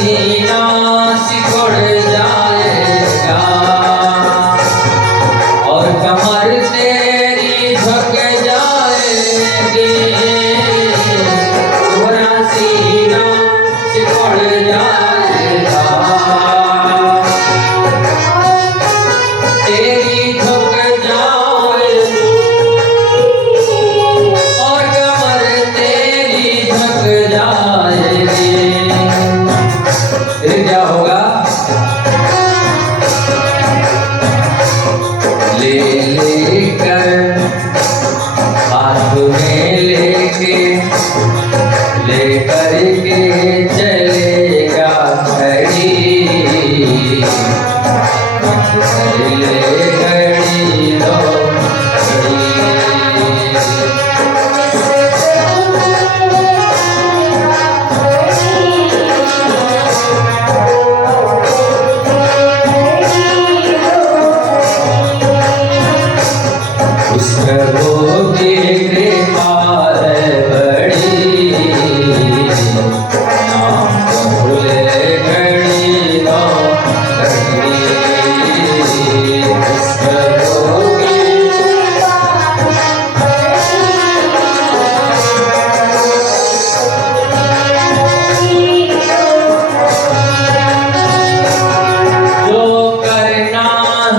सीना सिकुड़ जाएगा और कमर तेरी झुक जाएगी। तुम्हारा सीना सिकुड़ जाएगा, तेरी झुक जाएगी और कमर तेरी झुक जाएगी। फिर क्या होगा? ले लेकर हाथ में लेकर के चलेगा घड़ी, ले घड़ी लो घड़ी। उस प्रभु की कृपा है बड़ी, नाम भूले घड़ी लो घड़ी। उस प्रभु की जो करना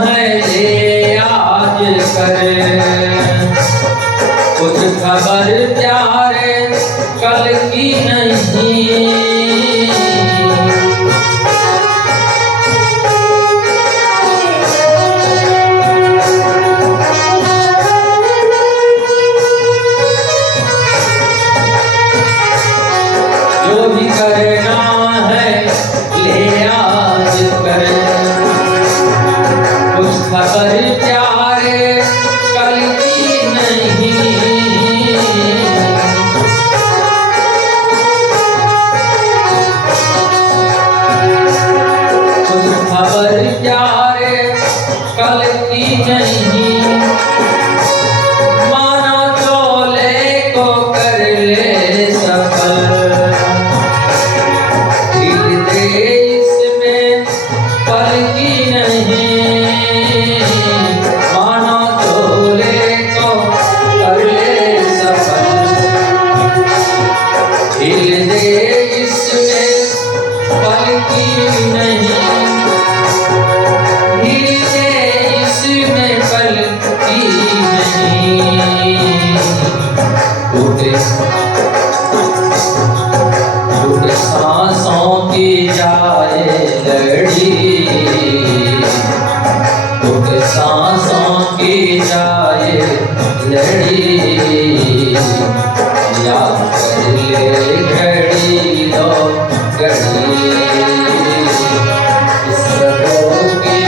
है ये आज करे, कुछ खबर प्यारे कल की नहीं। जो भी करना है ले आज करे, कुछ खबर प्यारे कल की नहीं। कुछ खबर प्यारे कल की नहीं। मानो चोले को कर ले सफल, दिल दे इसमें पल की नहीं। मानो चोले को कर ले सफल, दिल दे इसमें पल की नहीं। दिल दे इसमें पल की नहीं। टूटे टूटे सांसों की जाए लड़ी, टूटे सांसों की जाए लड़ी। याद कर ले घड़ी लो घड़ी। इस प्रभु की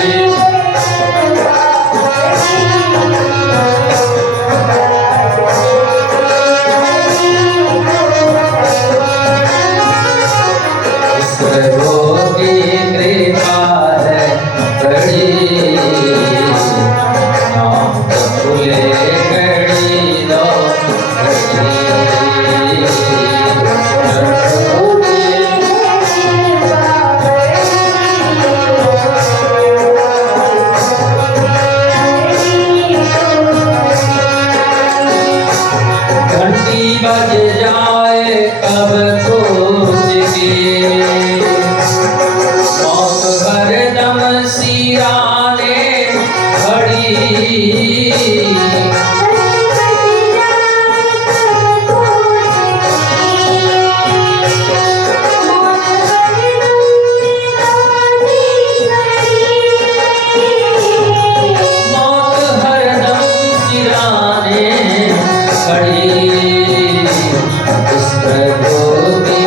प्रभु की कृपा है बड़ी, नाम भूले घड़ी लो घड़ी। घंटी बज जाए कब खोज के, मौत हरदम सिराने खड़ी। मौत हरदम सिराने खड़ी। उस प्रभु की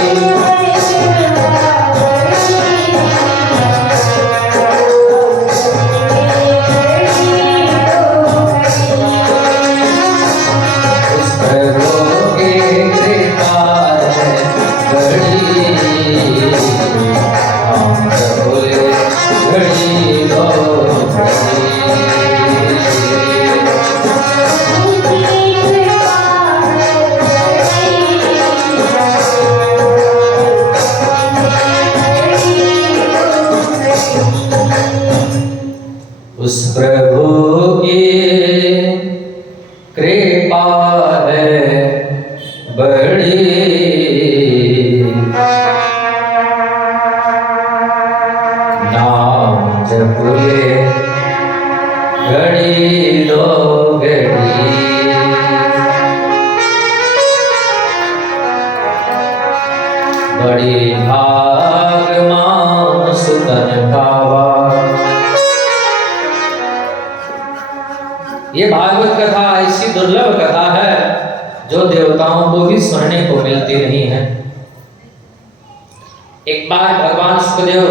बड़ी भाग मानुष तन पावा। ये भागवत कथा ऐसी दुर्लभ कथा है जो देवताओं को भी सुनने को मिलती नहीं है। एक बार भगवान सुखदेव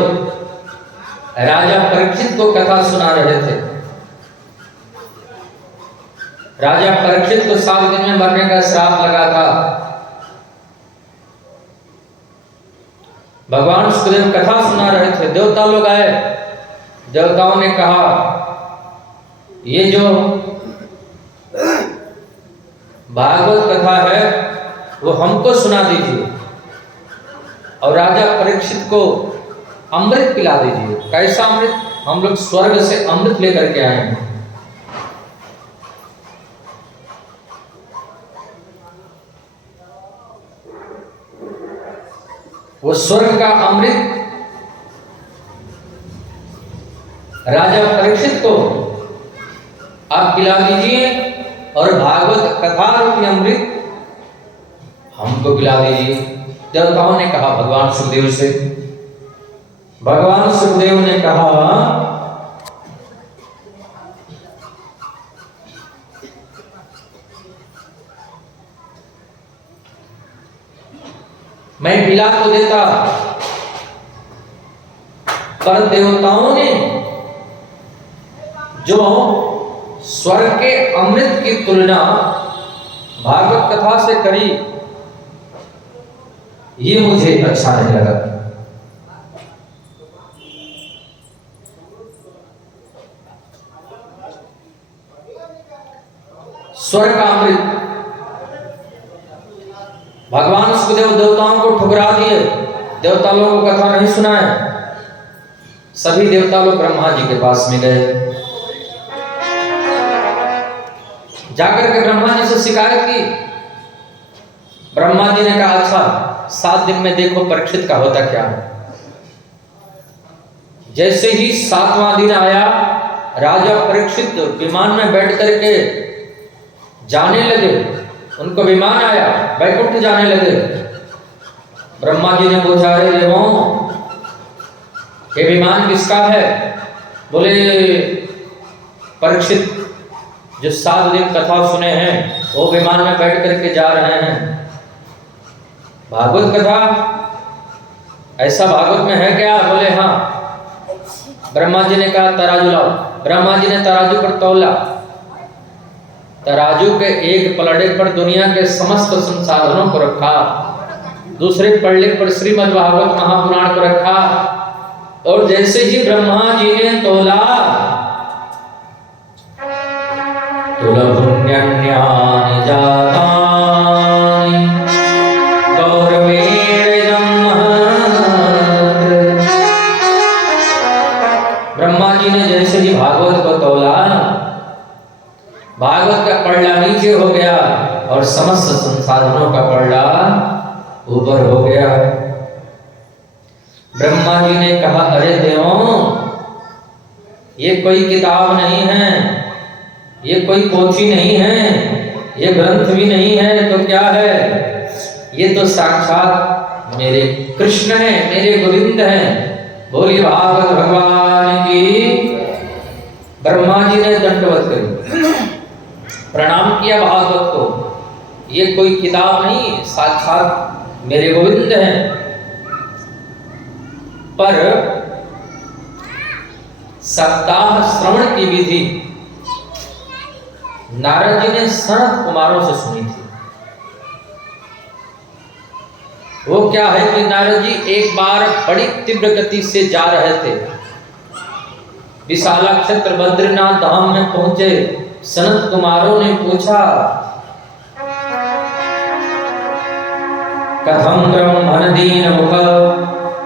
राजा परीक्षित को कथा सुना रहे थे। राजा परीक्षित को 7 दिन में मरने का श्राप लगा था। भगवान सुखदेव कथा सुना रहे थे, देवता लोग आए। देवताओं ने कहा ये जो भागवत कथा है वो हमको सुना दीजिए और राजा परीक्षित को अमृत पिला दीजिए। कैसा अमृत? हम लोग स्वर्ग से अमृत लेकर के आए हैं। वो स्वर्ग का अमृत राजा परीक्षित को आप पिला दीजिए और भागवत कथा रूपी अमृत हमको पिला दीजिए। देवताओं ने कहा भगवान सुखदेव से। भगवान सुखदेव ने कहा मैं पिला तो देता, पर देवताओं ने जो स्वर्ग के अमृत की तुलना भागवत कथा से करी, ये मुझे अच्छा नहीं लगा। स्वर्ग का अमृत भगवान सुखदेव देवताओं को ठुकरा दिए। देवता लोगों को कथा नहीं सुनाए। सभी देवता लोग ब्रह्मा जी के पास में गए। जाकर के ब्रह्मा जी से शिकायत की। ब्रह्मा जी ने कहा अच्छा 7 दिन में देखो परीक्षित का होता क्या है। जैसे ही 7वां दिन आया, राजा परीक्षित विमान में बैठ करके जाने लगे। उनको विमान आया, वैकुंठ जाने लगे। ब्रह्मा जी ने पूछा अरे देवों, ये विमान किसका है? बोले परीक्षित जो 7 दिन कथा सुने हैं वो विमान में बैठ करके जा रहे हैं। भागवत कथा ऐसा भागवत में है क्या? बोले हाँ। ब्रह्मा जी ने कहा तराजू लाओ। ब्रह्मा जी ने तराजू पर तौला। तराजू के एक पलड़े पर दुनिया के समस्त संसाधनों को रखा, दूसरे पलड़े पर श्रीमद् भागवत महापुराण को रखा। और जैसे ही ब्रह्मा जी ने तौला, तुलभुन्यन्यानि जातानि गौरवेण महत्। ब्रह्मा जी ने जैसे ही भागवत को तौला, भागवत का पलड़ा नीचे हो गया और समस्त संसाधनों का पलड़ा ऊपर हो गया। ब्रह्मा जी ने कहा अरे देवों, ये कोई किताब नहीं है, ये कोई पोथी नहीं है, ये ग्रंथ भी नहीं है, तो क्या है? ये तो साक्षात मेरे कृष्ण हैं, मेरे गोविंद हैं। बोली भागवत भगवान की। ब्रह्मा जी ने दंडवत करी, प्रणाम किया भागवत को। ये कोई किताब नहीं, साक्षात मेरे गोविंद हैं। पर सप्ताह श्रवण की विधि नारद जी ने सनत कुमारों से सुनी थी। वो क्या है कि नारद जी एक बार बड़ी तीव्र गति से जा रहे थे। विशाला क्षेत्र बद्रीनाथ धाम में पहुंचे। सनत कुमारों ने पूछा कथम ब्रह्मण दीन मुख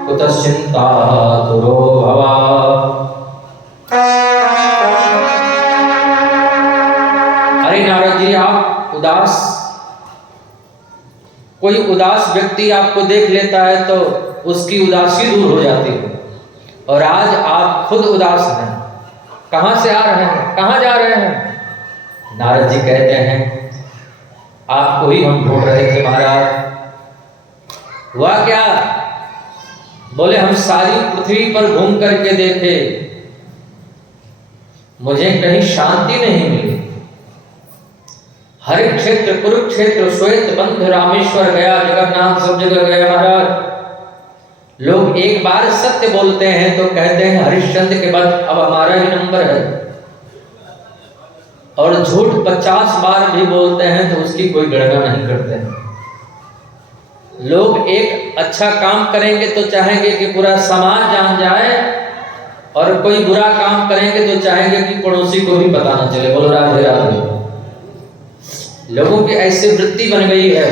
कुतश्चिंता तुरो भवा। अरे नारद जी, आप उदास, कोई उदास व्यक्ति आपको देख लेता है तो उसकी उदासी दूर हो जाती है, और आज आप खुद उदास हैं। कहां से आ रहे हैं, कहां जा रहे हैं? नारद जी कहते हैं आपको ही हम ढूंढ रहे थे महाराज। हुआ क्या? बोले हम सारी पृथ्वी पर घूम करके देखे, मुझे कहीं शांति नहीं मिली। हर क्षेत्र, कुरुक्षेत्र, श्वेत बंध, रामेश्वर गया, जगन्नाथ, सब जगह गया महाराज। लोग एक बार सत्य बोलते हैं तो कहते हैं हरिश्चंद्र के बाद अब हमारा ही नंबर है, और झूठ 50 बार भी बोलते हैं तो उसकी कोई गणना नहीं करते हैं। लोग एक अच्छा काम करेंगे तो चाहेंगे कि पूरा समाज जान जाए, और कोई बुरा काम करेंगे तो चाहेंगे कि पड़ोसी को भी पता ना चले। बोलो राधे राधे। लोगों की ऐसी वृत्ति बन गई है।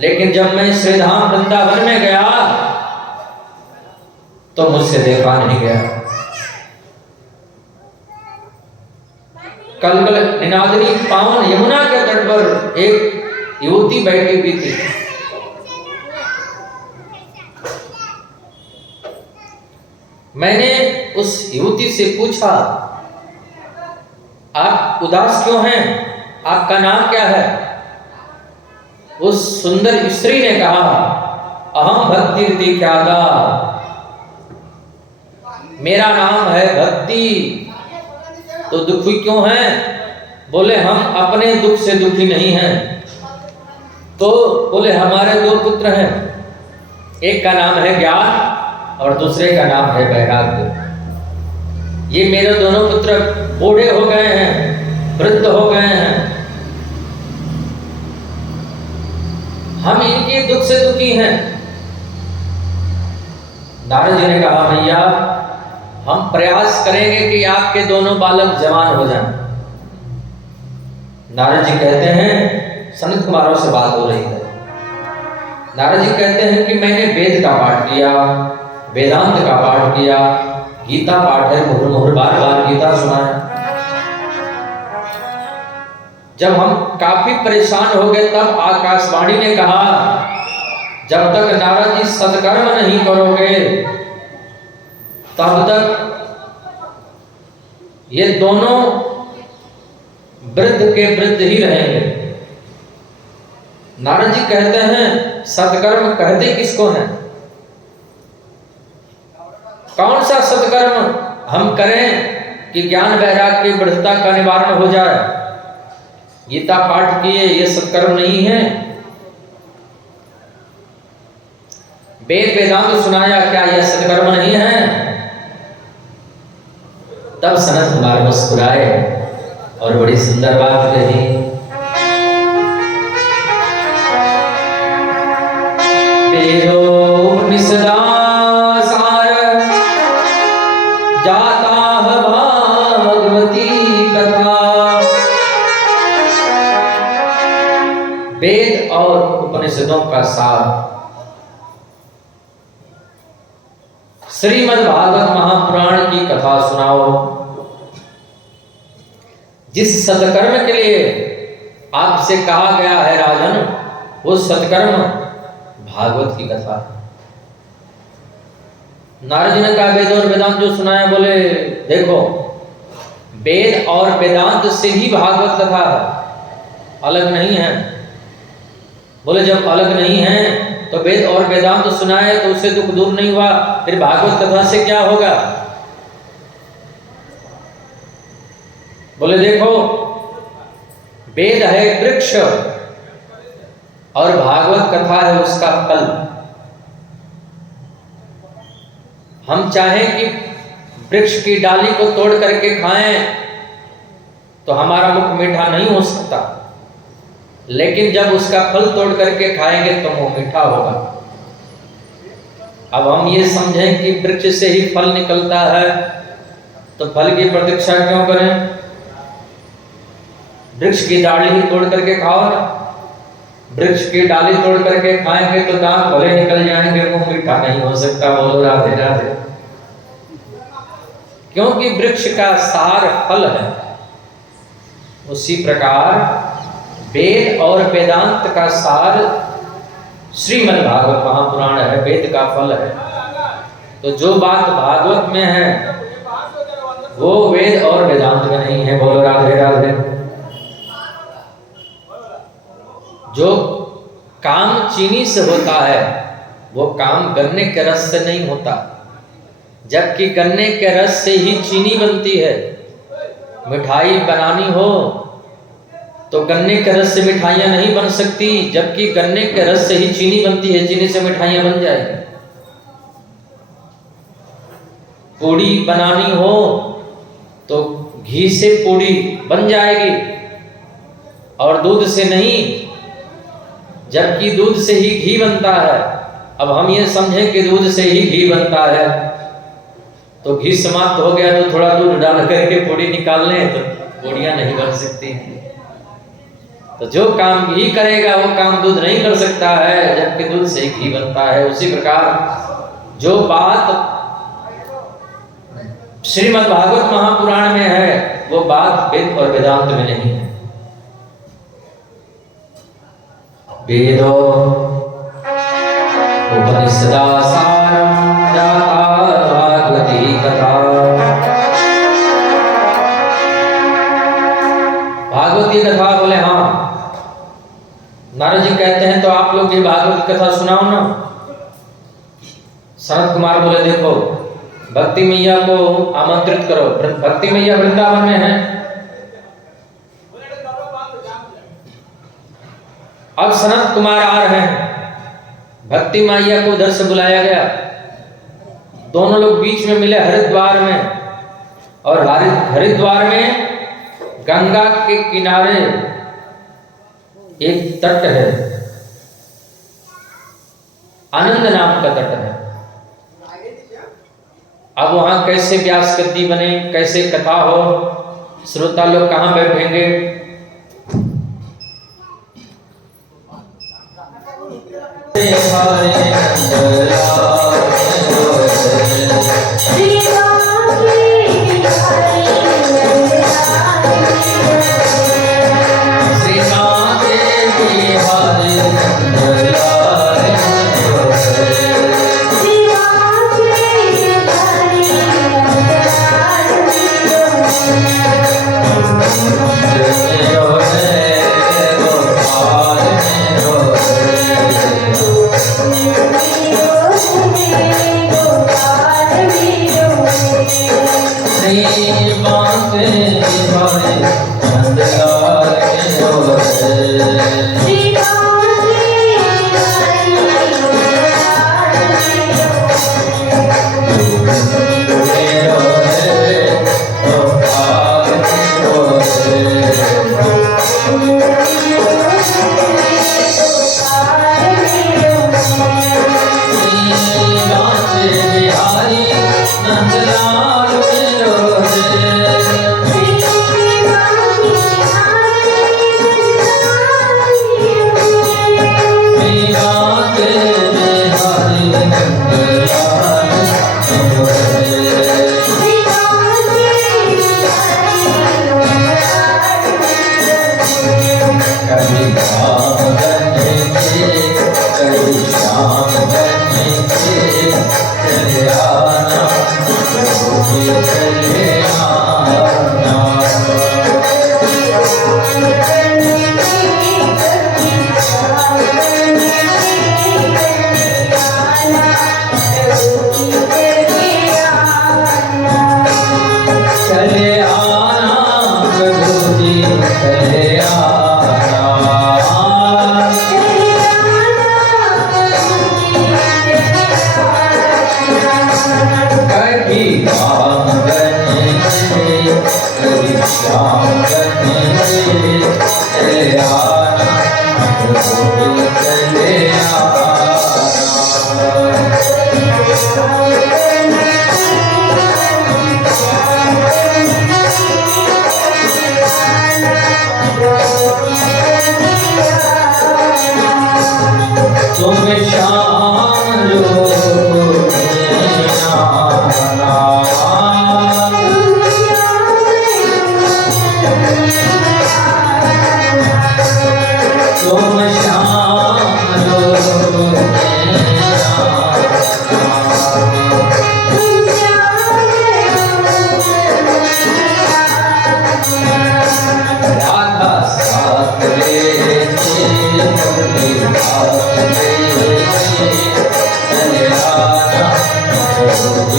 लेकिन जब मैं श्री धाम वृंदावन में गया तो मुझसे देखा नहीं गया। कल निनादनी पावन यमुना के तट पर एक युवती बैठी हुई थी। मैंने उस युवती से पूछा, आप उदास क्यों हैं? आपका नाम क्या है? उस सुंदर स्त्री ने कहा, अहम भक्ति दीख्याता, मेरा नाम है भक्ति। तो दुखी क्यों हैं? बोले हम अपने दुख से दुखी नहीं हैं। तो बोले हमारे 2 पुत्र हैं, एक का नाम है ज्ञान और दूसरे का नाम है वैराग्य। ये मेरे दोनों पुत्र बूढ़े हो गए हैं, वृद्ध हो गए हैं, हम इनके दुख से दुखी हैं। नारद जी ने कहा, भैया हम प्रयास करेंगे कि आपके दोनों बालक जवान हो जाएं। नारद जी कहते हैं, सनत कुमारों से बात हो रही है। नारद जी कहते हैं कि मैंने वेद का पाठ किया, वेदांत का पाठ किया, गीता पाठ है, मुहुर मुहुर बार बार गीता सुना है। जब हम काफी परेशान हो गए तब आकाशवाणी ने कहा, जब तक नारद जी सत्कर्म नहीं करोगे तब तक ये दोनों वृद्ध के वृद्ध ही रहेंगे। नारद जी कहते हैं, सत्कर्म कहते किसको हैं? कौन सा सत्कर्म हम करें कि ज्ञान वैराग्य की वृद्धता का निवारण हो जाए? गीता पाठ किए ये सत्कर्म नहीं है? वेद वेदांत सुनाया, क्या यह सत्कर्म नहीं है? तब सनत कुमार मुस्कुराए और बड़ी सुंदर बात कही, जाता भागवती कथा। वेद और उपनिषदों का सार श्रीमद् भागवत महापुराण की कथा सुनाओ। जिस सत्कर्म के लिए आपसे कहा गया है राजन, वो सत्कर्म भागवत की कथा। नारद जी ने कहा, वेद और वेदांत जो सुनाया, बोले देखो वेद और वेदांत से ही भागवत कथा है, अलग नहीं है। बोले जब अलग नहीं है तो वेद और वेदांत सुनाए तो उससे दुख दूर नहीं हुआ, फिर भागवत कथा से क्या होगा? बोले देखो वेद है वृक्ष और भागवत कथा है उसका फल। हम चाहें कि वृक्ष की डाली को तोड़ करके खाएं तो हमारा मुख मीठा नहीं हो सकता, लेकिन जब उसका फल तोड़ करके खाएंगे तो वो मीठा होगा। अब हम ये समझें कि वृक्ष से ही फल निकलता है तो फल की प्रतीक्षा क्यों करें? वृक्ष की डाली ही तोड़ करके खाओ ना। वृक्ष की डाली तोड़ करके खाएंगे तो दांत भले निकल जाएंगे, मुंह मीठा नहीं हो सकता। बोलो राधे राधे। क्योंकि वृक्ष का सार फल है, उसी प्रकार वेद और वेदांत का सार श्रीमद् भागवत महापुराण है, वेद का फल है। तो जो बात भागवत में है वो वेद और वेदांत में नहीं है। बोलो राधे राधे। जो काम चीनी से होता है वो काम गन्ने के रस से नहीं होता, जबकि गन्ने के रस से ही चीनी बनती है। मिठाई बनानी हो तो गन्ने के रस से मिठाइयाँ नहीं बन सकती, जबकि गन्ने के रस से ही चीनी बनती है, चीनी से मिठाइयाँ बन जाएगी। पूड़ी बनानी हो तो घी से पूड़ी बन जाएगी और दूध से नहीं, जबकि दूध से ही घी बनता है। अब हम ये समझें कि दूध से ही घी बनता है, तो घी समाप्त हो गया तो थोड़ा दूध डाल करके पूड़ी निकाल लें तो पूड़ियाँ नहीं बन सकती। तो जो काम घी करेगा वो काम दूध नहीं कर सकता है, जबकि दूध से घी बनता है। उसी प्रकार जो बात श्रीमद् भागवत महापुराण में है वो बात वेद और वेदांत में नहीं है। वेदो उपनिषदा सारं जाता भागवती कथा। भागवती कथा बोले हाँ, नारद जी कहते हैं तो आप लोग ये भागवत कथा सुनाओ ना। सनत कुमार बोले देखो भक्ति मैया को आमंत्रित करो, भक्ति मैया वृंदावन में है। अब सनत कुमार आ रहे हैं, भक्ति मैया को उधर से बुलाया गया। दोनों लोग बीच में मिले हरिद्वार में, और हरिद्वार में गंगा के किनारे एक तट है, आनंद नाम का तट है। अब वहां कैसे व्यास गद्दी बने, कैसे कथा हो, श्रोता लोग कहां बैठेंगे।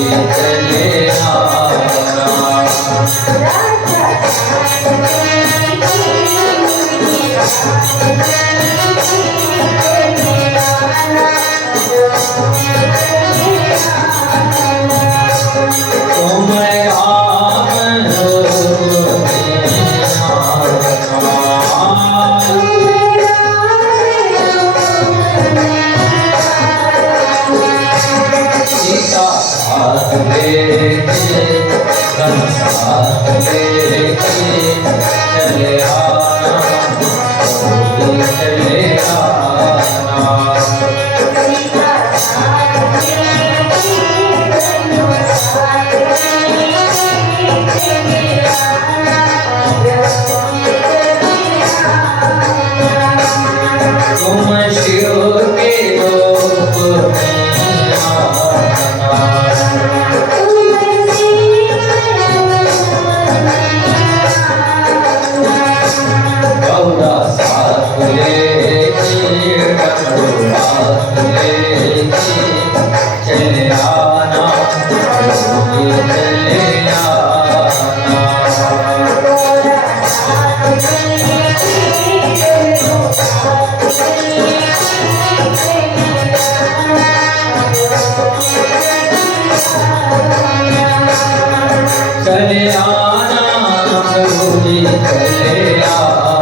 चले आना। तुम राम हो सीता साथ लेके साथ लेके चले आना, चले आना। तुम शिव के रूप में आना, गौरा साथ लेके डमरू साथ लेके चले आना, चले आना। चले आना प्रभु जी चले आना।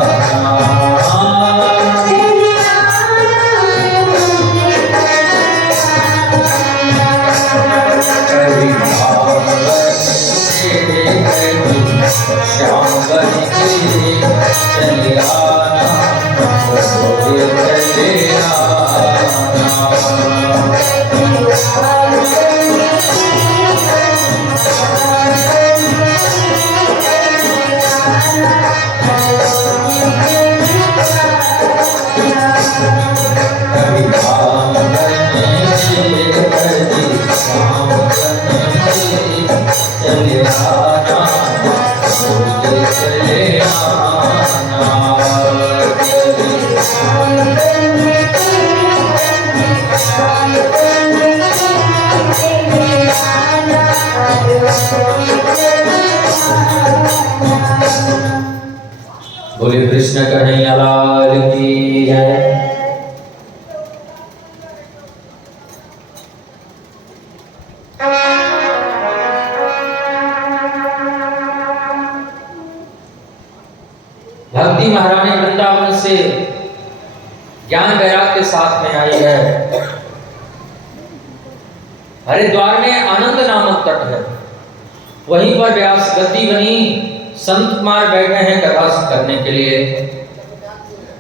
कभी श्याम बन के चले आना, प्रभु जी चले आना। कभी राम बनेंगे, कभी श्याम बनेंगे, चले आना, मुझे चले आना। बोले कृष्ण कन्हैया लाल की जय। भक्ति महारानी वृंदावन से ज्ञान वैराग के साथ में आई है। हरिद्वार में आनंद नामक तट है, वहीं पर व्यास गद्दी बनी, संत कुमार बैठे हैं कथा करने के लिए।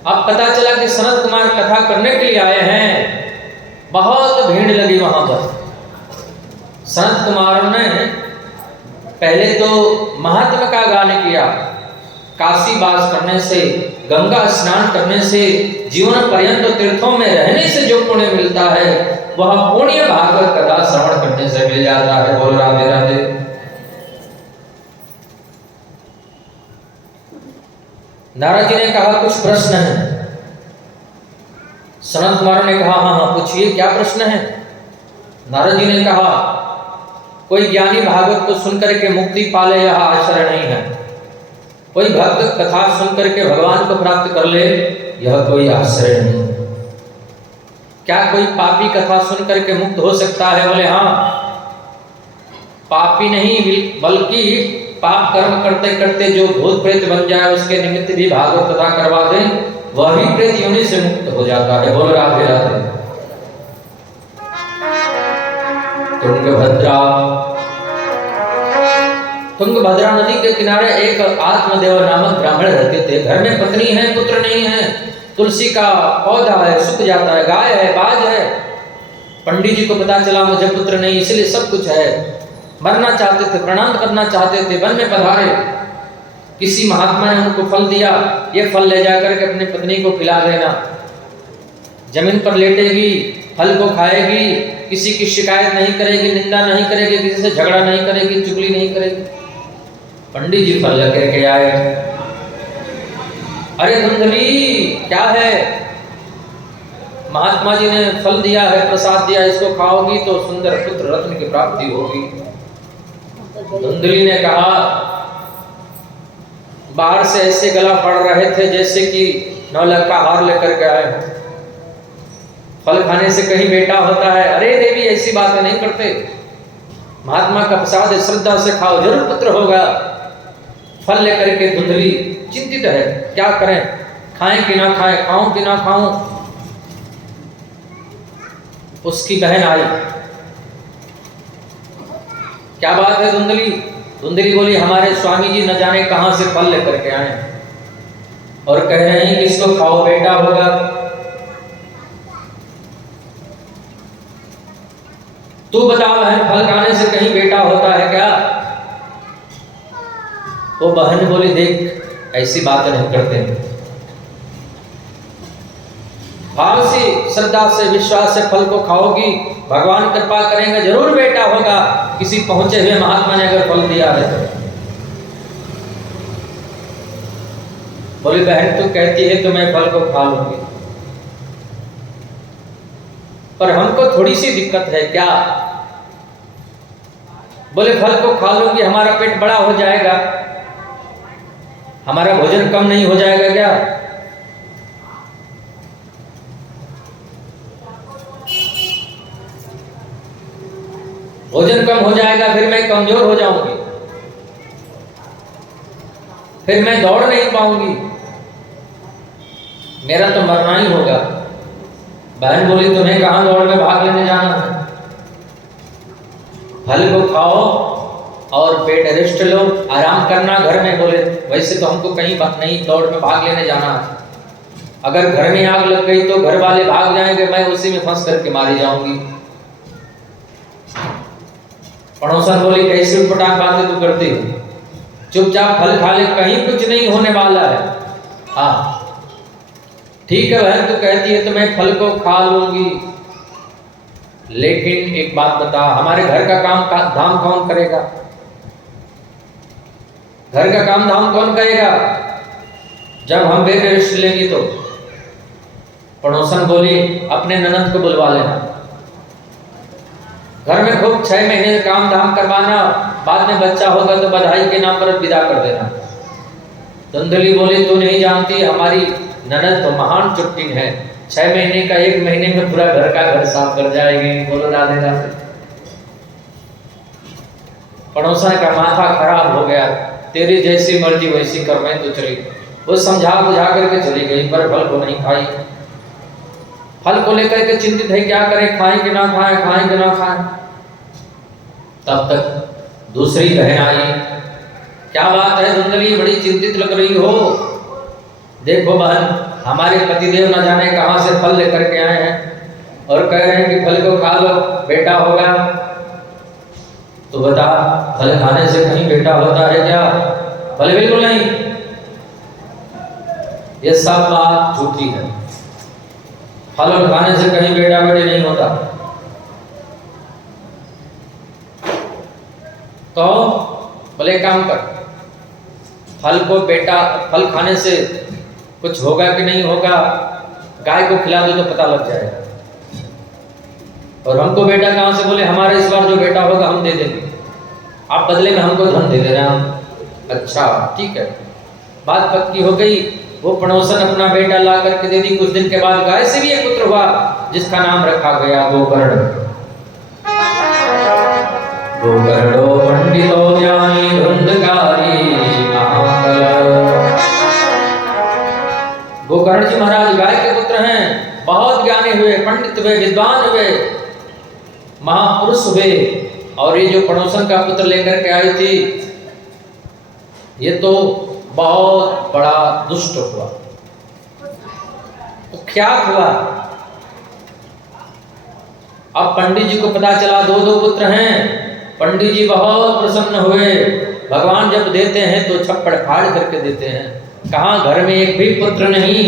अब पता चला कि सनत कुमार कथा करने के लिए आए हैं, बहुत भीड़ लगी वहां पर। सनत कुमार ने पहले तो महात्मा का गान किया, काशी वास करने से, गंगा स्नान करने से, जीवन पर्यंत तीर्थों में रहने से जो पुण्य मिलता है वह पुण्य भागवत कथा श्रवण करने से मिल जाता है। बोलो राधे राधे। नारद जी ने कहा कुछ प्रश्न है। सनत कुमार ने कहा हाँ हाँ पूछिए क्या प्रश्न है। नारद जी ने कहा कोई ज्ञानी भागवत को सुनकर के मुक्ति पाले यह आश्चर्य नहीं है, कोई भक्त कथा सुनकर के भगवान को प्राप्त कर ले यह कोई आश्चर्य नहीं। क्या कोई पापी कथा सुनकर के मुक्त हो सकता है? बोले हाँ, पापी नहीं बल्कि पाप कर्म करते करते जो भूत प्रेत बन जाए उसके निमित्त भी भागवत कथा करवा दें वह भी प्रेत योनि से मुक्त हो जाता है। बोल राधे राधे। तुंगभद्रा नदी के किनारे एक आत्मदेव नामक ब्राह्मण रहते थे। घर में पत्नी है, पुत्र नहीं है, तुलसी का पौधा है, सूख जाता है, गाय है, बाज है। पंडित जी को पता चला मुझे पुत्र नहीं, इसलिए सब कुछ है, मरना चाहते थे, प्रणाम करना चाहते थे, वन में पधारे। किसी महात्मा ने उनको फल दिया, ये फल ले जाकर के अपनी पत्नी को खिला देना। जमीन पर लेटेगी, फल को खाएगी, किसी की शिकायत नहीं करेगी, निंदा नहीं करेगी, किसी से झगड़ा नहीं करेगी, चुगली नहीं करेगी। पंडित जी फल लेकर के आए। अरे धुंधली क्या है? महात्मा जी ने फल दिया है, प्रसाद दिया, इसको खाओगी तो सुंदर पुत्र रत्न की प्राप्ति होगी। धुंधली ने कहा, बाहर से ऐसे गला पड़ रहे थे जैसे कि 9 लाख का हार लेकर के आए। फल खाने से कहीं बेटा होता है? अरे देवी, ऐसी बातें नहीं करते। महात्मा का प्रसाद है, श्रद्धा से खाओ, जरूर पुत्र होगा। फल लेकर के धुंधली चिंतित है, क्या करें, खाएं कि ना खाएं, खाऊं कि ना खाऊं। उसकी बहन आई, क्या बात है धुंधली? धुंधली बोली, हमारे स्वामी जी न जाने कहां से फल लेकर के आए और कह रहे हैं कि इसको खाओ, बेटा होगा। तू बता बहन, फल खाने से कहीं बेटा होता है क्या? वो बहन बोली, देख, ऐसी बातें नहीं करते। भाव से, श्रद्धा से, विश्वास से फल को खाओगी, भगवान कृपा करेंगे, जरूर बेटा होगा। किसी पहुंचे हुए महात्मा ने अगर फल दिया है तो। बोली, बहन तू कहती है तो मैं फल को खा लूंगी, पर हमको थोड़ी सी दिक्कत है। क्या? बोले, फल को खा लूंगी, हमारा पेट बड़ा हो जाएगा, हमारा भोजन कम नहीं हो जाएगा क्या? भोजन कम हो जाएगा, फिर मैं कमजोर हो जाऊंगी, फिर मैं दौड़ नहीं पाऊंगी, मेरा तो मरना ही होगा। बहन बोली, तुम्हें कहां दौड़ में भाग लेने जाना है? फल को खाओ और पेट रेस्ट लो, आराम करना घर में। बोले, वैसे तो हमको कहीं नहीं दौड़ में भाग लेने जाना है। अगर घर में आग लग गई तो घर वाले भाग जाएंगे, मैं उसी में फंस करके मारी जाऊंगी। पड़ोसन बोली, कैसी उटपटांग बातें तू करती हो? चुपचाप फल खा ले, कहीं कुछ नहीं होने वाला है। हाँ ठीक है बहन, तू कहती है तो मैं फल को खा लूंगी, लेकिन एक बात बता, हमारे घर का काम धाम कौन करेगा? घर का काम धाम कौन करेगा जब हम बेड रेस्ट लेंगे तो? पड़ोसन बोली, अपने ननद को बुलवा लेना, घर में खूब 6 महीने काम धाम करवाना, बाद में बच्चा होगा तो बधाई के नाम पर विदा कर देना। धुंधली बोली, तू नहीं जानती, हमारी ननद तो महान चुट्टिन है, 6 महीने का 1 महीने में पूरा घर का घर साफ कर जाएगी। बोलो राधे राधे। पड़ोसन का माथा खराब हो गया, तेरी जैसी मर्जी वैसी कर, मैं तो चली। वो समझा बुझा करके चली गई, पर फल को नहीं खाई। फल को लेकर के चिंतित है, क्या करें, खाएं कि ना खाएं, खाएं कि ना खाएं। तब तक दूसरी बहन आई, क्या बात है धुंधली, बड़ी चिंतित लग रही हो? देखो बहन, हमारे पतिदेव न जाने कहां से फल लेकर के आए हैं और कह रहे हैं कि फल को खा लो, बेटा होगा। तो बता, फल खाने से कहीं बेटा होता है क्या? फल बिल्कुल नहीं, ये सब बात झूठी है। फल खाने से कहीं बेटा बेटी नहीं होता। तो बोले, काम कर, फल को बेटा, फल खाने से कुछ होगा कि नहीं होगा, गाय को खिला दो तो पता लग जाएगा। और हमको बेटा कहां से? बोले, हमारे इस बार जो बेटा होगा हम दे देंगे, आप बदले में हमको धन दे देना। अच्छा ठीक है, बात पक्की हो गई। वो पड़ोसन अपना बेटा ला करके दे दी। कुछ दिन के बाद गाय से भी एक पुत्र हुआ, जिसका नाम रखा गया गोकर्ण। गोकर्णो पंडितो ज्ञानी धुंधकारी महाकल। गोकर्ण जी महाराज गाय के पुत्र हैं, बहुत ज्ञानी हुए, पंडित हुए, विद्वान हुए, महापुरुष हुए। और ये जो पड़ोसन का पुत्र लेकर के आई थी, ये तो बहुत बड़ा दुष्ट हुआ, कुख्यात हुआ। अब पंडित जी को पता चला 2 पुत्र हैं। पंडित जी बहुत प्रसन्न हुए। भगवान जब देते हैं तो छप्पड़ फाड़ करके देते हैं। कहा घर में एक भी पुत्र नहीं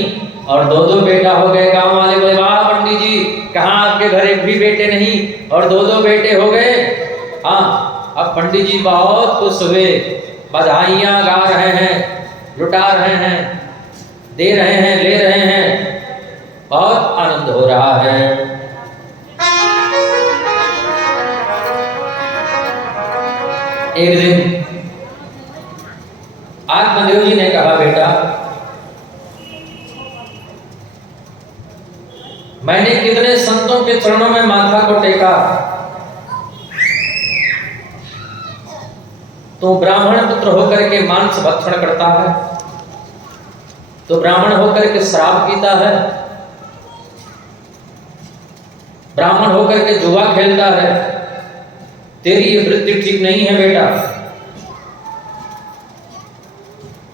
और 2 बेटा हो गए। गांव वाले बोले, वाह पंडित जी, कहा आपके घर एक भी बेटे नहीं और 2 बेटे हो गए। हाँ, अब पंडित जी बहुत खुश हुए, बधाइयां गा रहे हैं, लुटा रहे हैं, दे रहे हैं, ले रहे हैं, बहुत आनंद हो रहा है। एक दिन आत्मदेव जी ने कहा, बेटा मैंने कितने संतों के चरणों में माथा को टेका, तो ब्राह्मण पुत्र होकर के मांस भक्षण करता है, तो ब्राह्मण होकर के शराब पीता है, ब्राह्मण होकर के जुआ खेलता है, तेरी ये वृत्ति ठीक नहीं है बेटा।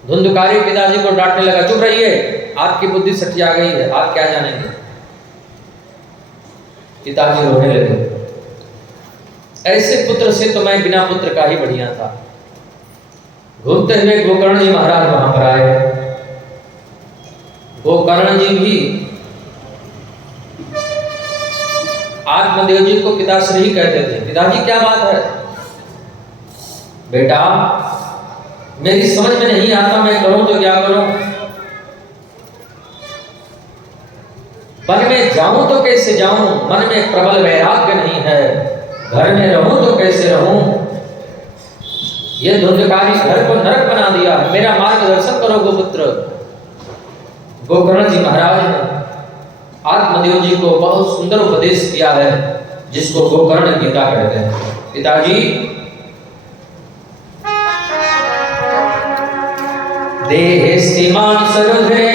धुंधकारी पिताजी को डांटने लगा, चुप रहिए, आपकी बुद्धि सटिया गई है, आप क्या जानेंगे। पिताजी रोने लगे, ऐसे पुत्र से तो मैं बिना पुत्र का ही बढ़िया था। घूमते हुए गोकर्ण जी महाराज वहां पर आए। गोकर्ण जी भी आत्मदेव जी को पिताश्री कहते थे। पिताजी क्या बात है बेटा, मेरी समझ में नहीं आता, मैं करूं तो क्या करूं, वन में जाऊं तो कैसे जाऊं, मन में प्रबल वैराग्य नहीं है, घर में रहूं तो कैसे रहूं, ये धुंधकारी घर को नरक बना दिया, मेरा मार्गदर्शन करो गोपुत्र। गोकर्ण जी महाराज ने आत्मदेव जी को बहुत सुंदर उपदेश किया है, जिसको गोकर्ण गीता कहते हैं। पिताजी देहेस्ति मांसरुधे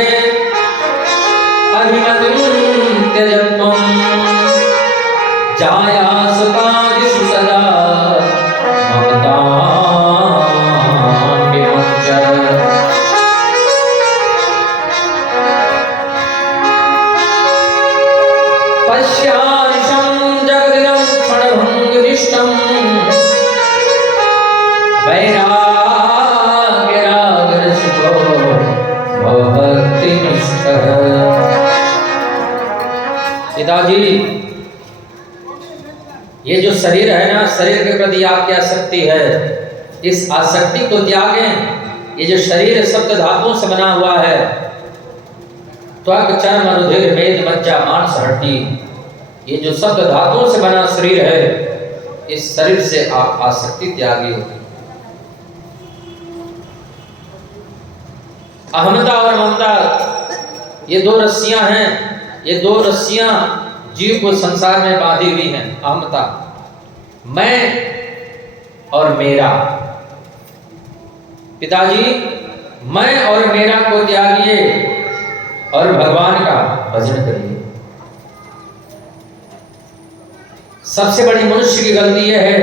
अभिमतिं त्यजत्वं जायासुतादिषु सदा ममतां विमुच्य। पश्यानिशं जगदिदं क्षणभङ्गुरिष्टं वैराग्यरागरसिको भवभक्तिनिष्ठः। पिताजी ये जो शरीर है ना, शरीर के प्रति आपकी आसक्ति है, इस आसक्ति को त्यागें। ये जो शरीर सप्त धातुओं से बना हुआ है, त्वक चर्म रुधिर मेद मज्जा मांस हड्डी, ये जो सप्त धातुओं से बना शरीर है, इस शरीर से आप आसक्ति त्यागी। अहमता और ममता ये दो रस्सियां हैं, ये दो रस्सियां जीव को संसार में बांधी हुई हैं। अहमता मैं और मेरा। पिताजी मैं और मेरा को त्यागिए और भगवान का भजन करिए। सबसे बड़ी मनुष्य की गलती यह है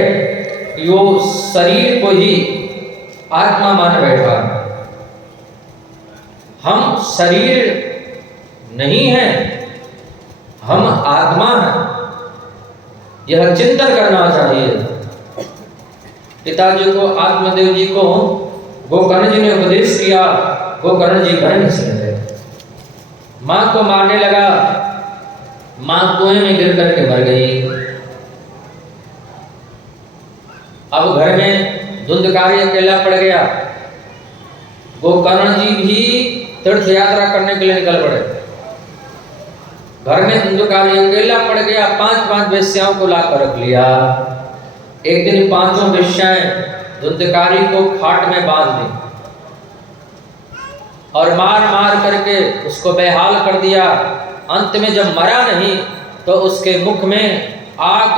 कि वो शरीर को ही आत्मा मान बैठा। हम शरीर नहीं है, हम आत्मा हैं, यह चिंतन करना चाहिए। पिताजी को आत्मदेव जी को गोकर्ण जी ने उपदेश किया, गोकर्ण जी घर नहीं सुन रहे। मां को मारने लगा, मां कुएं में गिर करके मर गई। अब घर में धुंधकारी अकेला पड़ गया। गोकर्ण जी भी तीर्थ यात्रा करने के लिए निकल पड़े। घर में धुंधकारी अकेला पड़ गया, 5 वेश्याओं को लाकर रख लिया। एक दिन 5 वेश्याएं धुंधकारी को खाट में बांध दी और मार मार करके उसको बेहाल कर दिया। अंत में जब मरा नहीं तो उसके मुख में आग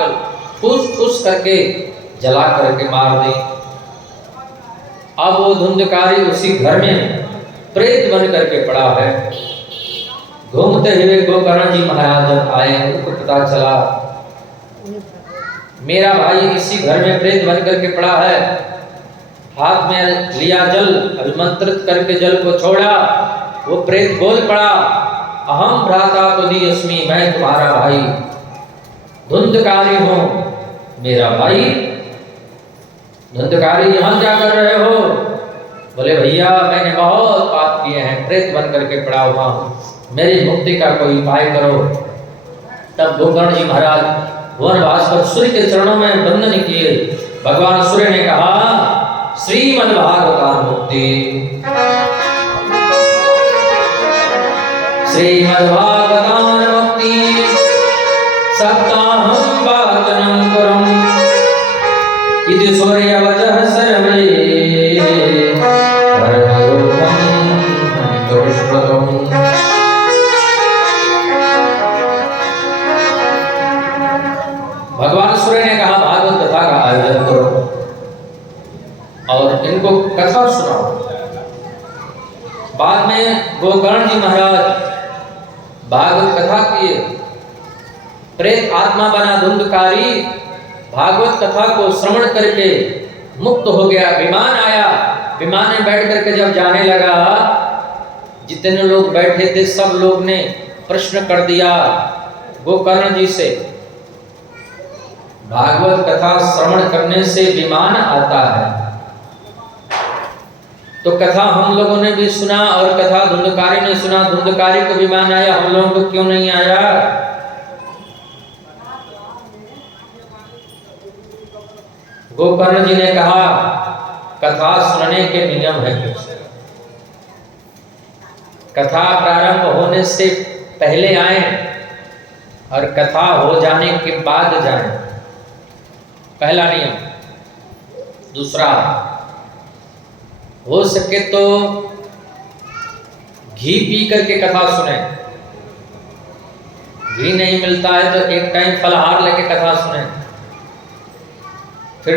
फूस करके जला करके मार दी। अब वो धुंधकारी उसी घर में प्रेत बन करके पड़ा है। घूमते हुए गोकर्ण जी महाराज जब आए, उनको पता चला मेरा भाई इसी घर में प्रेत बन करके पड़ा है। हाथ में लिया जल, अभिमंत्रित करके जल को छोड़ा, वो प्रेत बोल पड़ा, अहम भ्राता तुदीयस्मि, मैं तुम्हारा भाई धुंधकारी हूं। मेरा भाई धुंधकारी यहाँ क्या कर रहे हो? बोले भैया मैंने बहुत पाप किए हैं, प्रेत बन करके पड़ा हुआ हूं, मेरी मुक्ति का कोई उपाय करो। तब गोकर्ण जी महाराज वनवास पर सूर्य के चरणों में वंदन किए। भगवान सूर्य ने कहा श्रीमद्भागवतार मुक्ति, श्रीमद्भागवतार मुक्ति इति सूर्यवचः सर्वे परमरूपं दुष्प्रदम्। भगवान सूर्य ने कहा भागवत कथा का आयोजन करो और इनको कथा सुनाओ। बाद में गोकर्ण जी महाराज भागवत कथा किए। प्रेत आत्मा बना धुंधकारी भागवत कथा को श्रवण करके मुक्त हो गया। विमान आया, विमान में बैठ करके जब जाने लगा, जितने लोग बैठे थे सब लोग ने प्रश्न कर दिया गोकर्ण जी से। भागवत कथा श्रवण करने से विमान आता है, तो कथा हम लोगों ने भी सुना और कथा धुंधकारी ने सुना, धुंधकारी को विमान आया, हम लोगों को क्यों नहीं आया? गोकर्ण जी ने कहा कथा सुनने के नियम है कुछ। कथा प्रारंभ होने से पहले आए और कथा हो जाने के बाद जाएं, पहला नियम। दूसरा, हो सके तो घी पी करके कथा सुने। घी नहीं मिलता है तो एक टाइम फलाहार लेके कथा सुने। फिर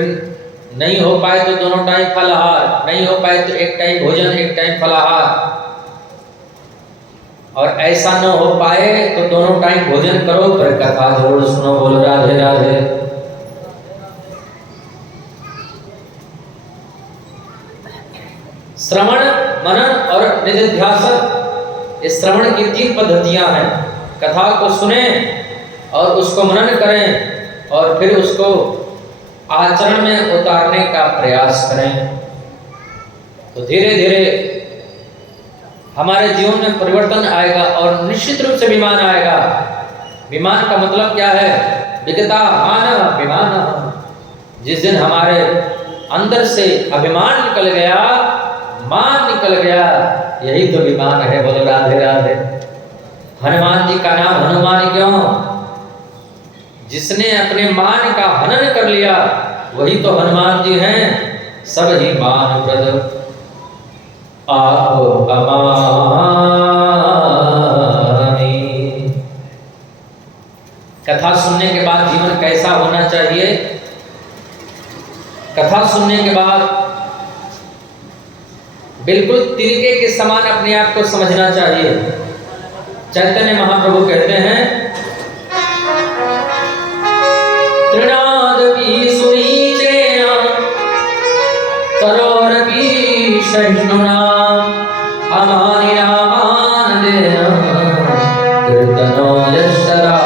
नहीं हो पाए तो दोनों टाइम फलाहार, नहीं हो पाए तो एक टाइम भोजन एक टाइम फलाहार, और ऐसा न हो पाए तो दोनों टाइम भोजन करो फिर कथा जरूर सुनो। बोलो राधे राधे। श्रवण, मनन और निधिध्यासन, इस श्रवण की 3 पद्धतियां हैं। कथा को सुने और उसको मनन करें और फिर उसको आचरण में उतारने का प्रयास करें, तो धीरे धीरे हमारे जीवन में परिवर्तन आएगा और निश्चित रूप से विमान आएगा। विमान का मतलब क्या है? विगता मान विमान। जिस दिन हमारे अंदर से अभिमान निकल गया, मान निकल गया, यही तो विमान है। बोलो राधे राधे। हनुमान जी का नाम हनुमान क्यों? जिसने अपने मान का हनन कर लिया वही तो हनुमान जी हैं। सब ही मान प्रद आप अमानी। कथा सुनने के बाद जीवन कैसा होना चाहिए? कथा सुनने के बाद बिल्कुल तिनके के समान अपने आप को समझना चाहिए। चैतन्य महाप्रभु कहते हैं, तृणाद की सुनी चेना तरोर की सहिष्णुना अमानि रामान देना कीर्तनो यशरा।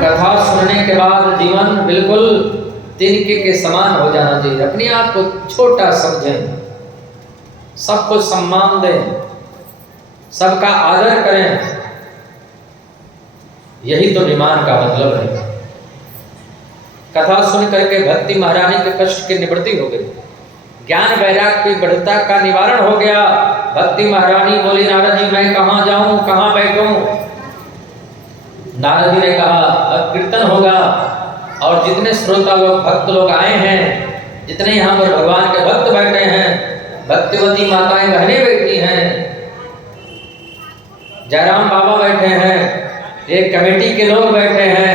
कथा सुनने के बाद जीवन बिल्कुल तिनके के समान हो जाना चाहिए। अपने आप को छोटा समझें, सबको सम्मान दें, सबका आदर करें, यही तो विमान का मतलब है। कथा सुन करके भक्ति महारानी के कष्ट की निवृत्ति हो गई, ज्ञान वैराग्य की बढ़ता का निवारण हो गया। भक्ति महारानी बोली, नारद जी मैं कहाँ जाऊं, कहाँ बैठूं? नारद जी ने कहा अब कीर्तन होगा और जितने श्रोता लोग भक्त लोग आए हैं, जितने यहाँ पर भगवान के भक्त बैठे हैं, भक्तिवती माताएं बहनें बैठी हैं, जयराम बाबा बैठे हैं, एक कमेटी के लोग बैठे हैं,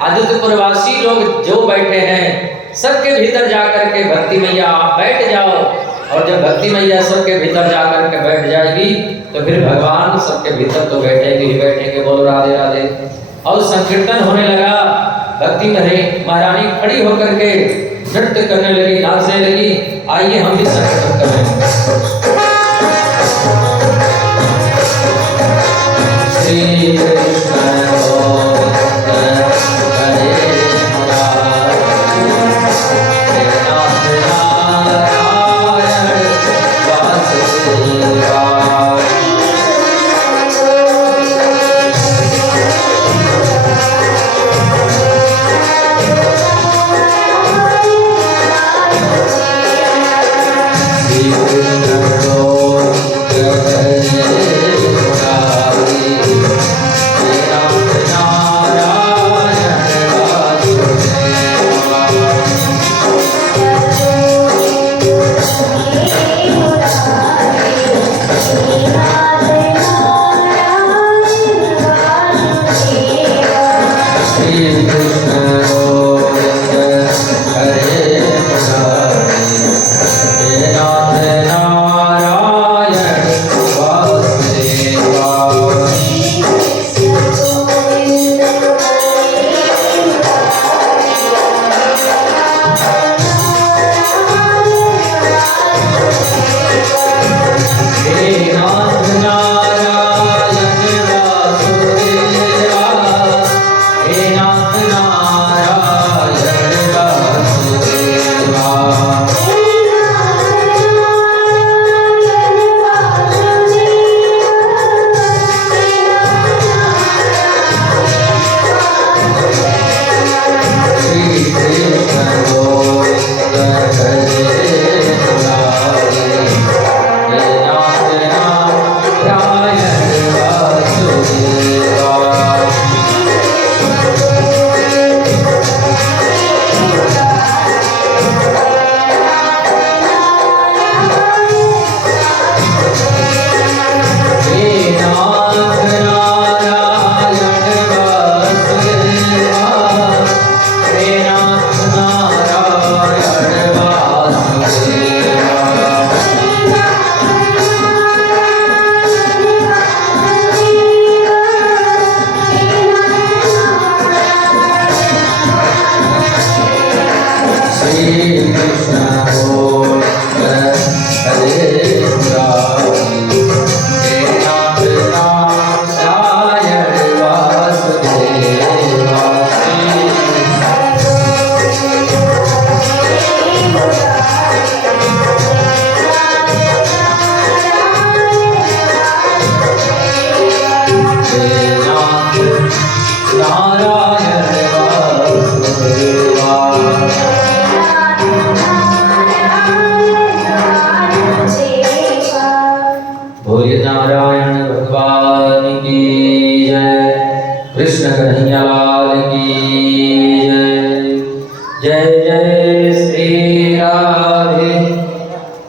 आदित्यपुर वासी लोग जो बैठे हैं, सबके भीतर जाकर के भक्ति मैया आप बैठ जाओ। और जब भक्ति मैया सबके भीतर जाकर के बैठ जाएगी तो फिर भगवान सबके भीतर तो बैठेंगे ही बैठेंगे। बोलो राधे राधे। और संकीर्तन होने लगा, भक्ति महारानी खड़ी होकर के नृत्य करने लगी, नाचने लगी। आइए हम भी संकीर्तन करें। श्री कृष्ण कृष्ण कन्हैया लाल की जय। जय जय श्री राधे,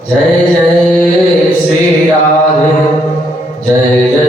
जय जय श्री राधे, जय जय